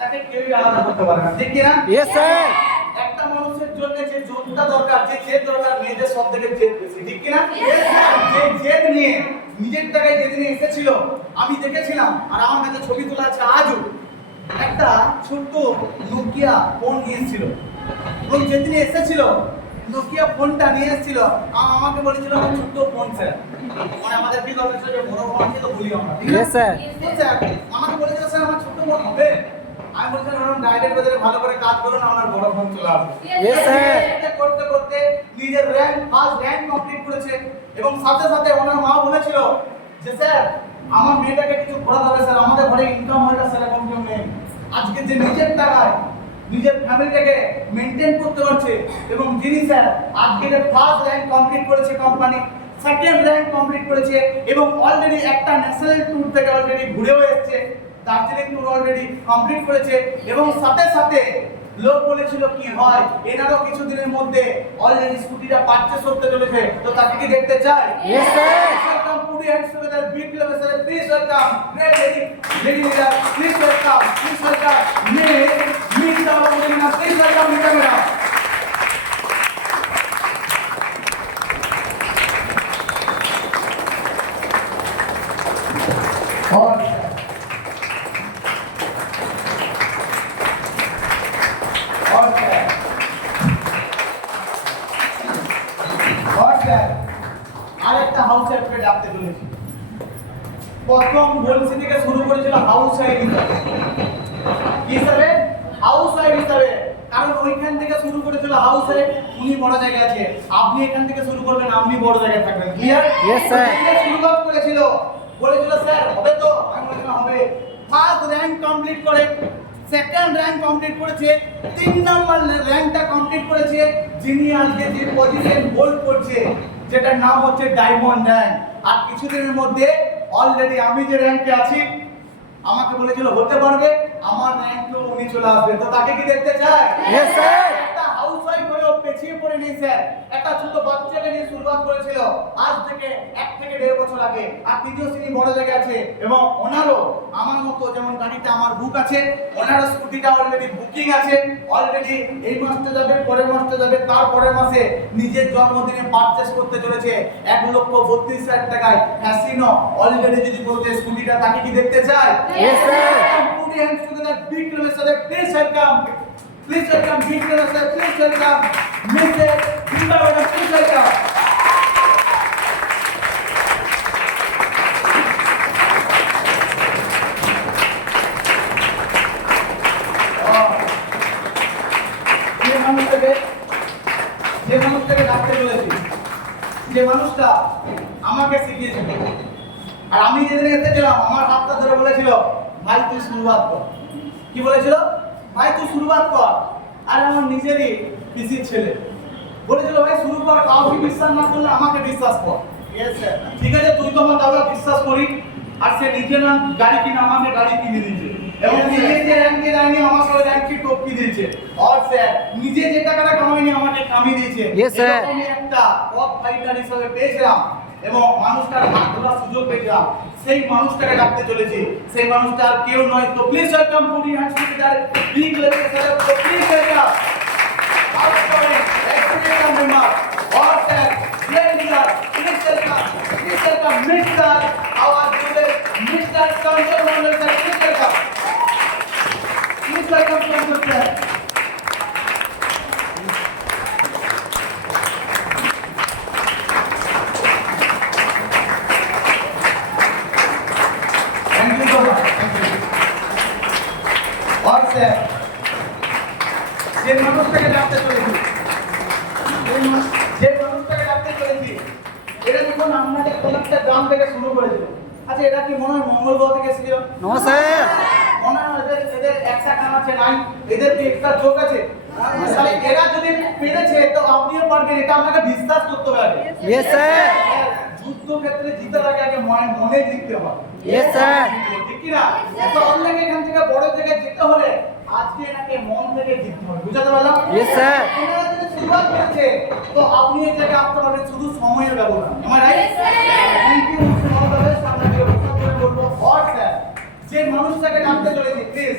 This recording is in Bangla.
তাকে কেউই আলাদা করতে পারে না, ঠিক কি না? Yes sir. একটা মানুষের জন্য যে জোরটা দরকার, যে জেদ দরকার, মেয়েদের সব থেকে জেদ বেশি, ঠিক কি না? যে জেদ নিয়ে নিজের টাকায় যেদিন এসেছিল আমি দেখেছিলাম, আর আমার কাছে ছবি তোলা আছে আজও, একটা ছোট্ট নোকিয়া ফোন নিয়ে এসেছিল, এবং যেদিন এসেছিল নোকিয়া ফোনটা নিয়ে এসেছিল, আমাকে বলেছিল আমার ছোট্ট ফোন স্যার, মানে আমাদের কি দরকার ছিল যে বড় ফোন আছে তো বলি আমরা, ঠিক ইয়েস স্যার। স্যার আমাকে বলেছিল স্যার আমার ছোট্ট ফোন হবে, আমি বলছিলাম ম্যাডাম ডায়েটের বাজারে ভালো করে কাজ করুন, আমার বড় ফোন চলে আসবে। Yes sir. এটা করতে করতে নিজের ফার্স্ট র্যাঙ্ক কমপ্লিট করেছে, এবং সাথে সাথে ওনার মা বলেছিল যে স্যার আমার মেয়েটাকে কিছু করাতে হবে স্যার, আমাদের ঘরে ইনকাম হয় না স্যার, এখন কেউ নেই, আজকে যে নিজের টাকায় নিজের ফ্যামিলিটাকে মেনটেন করতে পারছে, এবং যিনি স্যার আজকে ফার্স্ট র্যাঙ্ক কমপ্লিট করেছে কোম্পানি, সেকেন্ড র্যাঙ্ক কমপ্লিট করেছে, এবং অলরেডি একটা ন্যাশনাল ট্যুর থেকে অলরেডি ঘুরেও এসেছে, দার্জিলিং ট্যুর অলরেডি কমপ্লিট করেছে, এবং সাথে সাথে লোক বলেছিল কি হয় এনারও কিছুদিনের মধ্যে অলরেডি স্কুটিটা পারচেজ করতে চলেছে, তো তাকে কি দেখতে চাই? Yes sir. Welcome to the hands together big level sir, please welcome great lady leader, please welcome may mister Arvind, please welcome mister madam. और আরেকটা হাউস ওয়াইফকে ডাকতে চলেছি। প্রথম বলছি থেকে শুরু করেছিল হাউস ওয়াইফ হিসাবে, কি হিসাবে? হাউস ওয়াইফ হিসাবে, কারণ ওইখান থেকে শুরু করেছিল হাউস ওয়াইফ, উনি বড় জায়গায় আছে, আপনি এখান থেকে শুরু করবেন, আপনি বড় জায়গায় থাকবেন, ক্লিয়ার? Yes, sir. শুরুবাত করেছিল, বলেছিল স্যার হবে তো, আমি বলেছিলাম হবে। ফার্স্ট র্যাঙ্ক কমপ্লিট করে সেকেন্ড র্যাঙ্ক কমপ্লিট করেছে, 3 নাম্বার র্যাঙ্কটা কমপ্লিট করেছে, যিনি আজকে যে পজিশন হোল্ড করছে যেটার নাম হচ্ছে ডায়মন্ড র্যাঙ্ক, আর কিছুদিনের মধ্যে অলরেডি আমি যে র্যাঙ্কে আছি, আমাকে বলেছিল হতে পারবে, আমার র্যাঙ্কেও উনি চলে আসবে, তো তাকে কি দেখতে চায়? Yes sir. একটা হাউস ওয়াইফ হয়েও পেছিয়ে পড়ে নেই স্যার, একটা ছোট বাচ্চাকে নিয়ে শুরুয়াত করেছিল, আজ থেকে 1 থেকে 1.5 বছর আগে, আর তৃতীয় শ্রেণী বড় জায়গায় আছে, এবং ওনারও আমার মতো যেমন গাড়িটা আমার বুক আছে, ওনারও স্কুটিটা অলরেডি বুকিং আছে, অলরেডি এই মাসটা যাবে, পরের মাসটা যাবে, তার পরের মাসে নিজের জন্মদিনে পারচেজ করতে চলেছে 1,32,000 টাকায় ফ্যাসিনো অলরেডি যদি বলতে স্কুটিটা, তাকে কি দেখতে চায়? Yes, sir. Put your hands together, big level, sir. Please welcome, big level, sir. Please welcome, Mr. Deepa Madam. Please welcome. যে মানুষটাকে ডাকতে চলেছি, যে মানুষটা আমাকে শিখিয়েছিল, আর আমি যেদিন এসেছিলাম আমার হাতটা ধরে বলেছিল ভাই তুই শুরুয়াত কর, কি বলেছিল? ভাই তুই শুরুয়াত কর, আর আমার নিজেরই পিসির ছেলে বলেছিল ভাই শুরু কর, কাউকে বিশ্বাস না করলে আমাকে বিশ্বাস কর। ঠিক আছে, তুই তো আমার দাদা বিশ্বাস করি, আর সে নিজে না গাড়ি কিনে আমাকে গাড়ি কিনে দিয়েছে, এবং নিজে যে র্যাঙ্কে যায়নি আমাকে ওই র্যাঙ্কে টপকি দিয়েছে, আর স্যার নিজে যে টাকাটা কামাইনি আমাকে কামিয়ে দিয়েছে। Yes, sir. আমি একটা টপ ফাইটার হিসেবে পেয়েছিলাম, এবং মানুষটার হাত ধরার সুযোগ পেয়েছিলাম, সেই মানুষটাকে ডাকতে চলেছি, সেই মানুষটা আর কেউ নয়, তো প্লিজ ওয়েলকাম পুরি hands together big level sir, তো please welcome outgoing executive member और sir great leader, please welcome mister our leader mister Kanchan Mandal sir, please welcome Kanchan sir. Thank you so much, thank you. और सर যে মানুষটাকে ডাকতে চলেছি, যে মানুষটাকে ডাকতে চলেছি, এটা যখন আমাদের কোনটা গ্রাম থেকে শুরু করেছিল, আচ্ছা এটা কি মনে হয় মঙ্গলগ্রহ থেকে এসেছিল? নমস্কার। মনে হয় এদের একটা কান আছে নাই, এদের কি একটা চোখ আছে? তাহলে এরা যদি পেরেছে তো আপনিও পারবেন, এটা আপনাকে বিশ্বাস করতে হবে। Yes sir. যুদ্ধ ক্ষেত্রে জিতার আগে আগে মনে জিততে হয়। Yes sir. ঠিক কি না? তো অন্যকে এখান থেকে বড় জায়গায় যেতে হলে আজকে এনাকে মন থেকে জিততে হবে, বুঝতে পারলাম? Yes sir. এনারা যদি শুরুয়াত করেছে তো আপনি এই জায়গায় আসতে পারবেন শুধু সময়ের ব্যবধান। আমার right? Thank you, all the best. আপনাকে বলবো और স্যার যে মানুষটাকে ডাকতে চলেছে প্লিজ